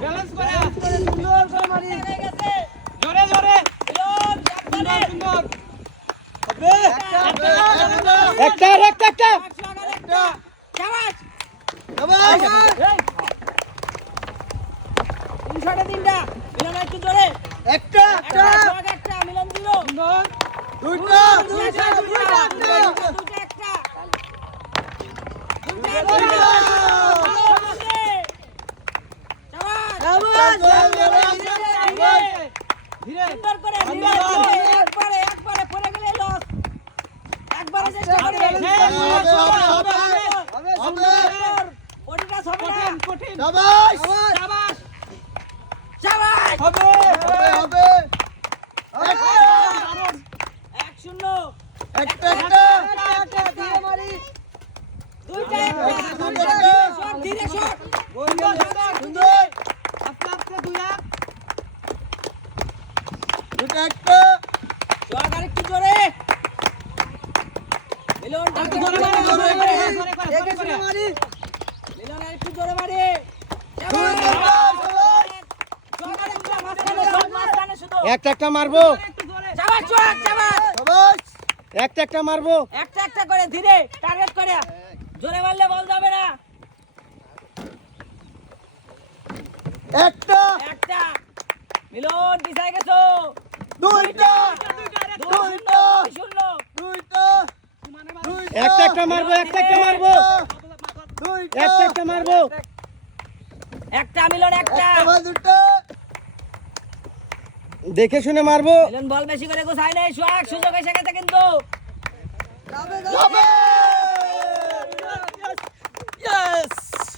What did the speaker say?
Balance করে সুন্দর করে মারি জোরে জোরে সুন্দর হবে একটা শাবাশ শাবাশ তিনশোটা তিনটা মিলন একটু জোরে একটা একটা মিলন দিল সুন্দর দুইটা একটা মারবো একটা মারবো একটা করে ধীরে টার্গেট করে জোরে মারলে বল যাবে না একটা মিলন পিছায় গেছো দুইটা একটা মারবো একটা মিলন একটা দেখে শুনে মারবো মিলন বল বেশি করে গোছায় নাই সুযোগ এসে গেছে কিন্তু Yes!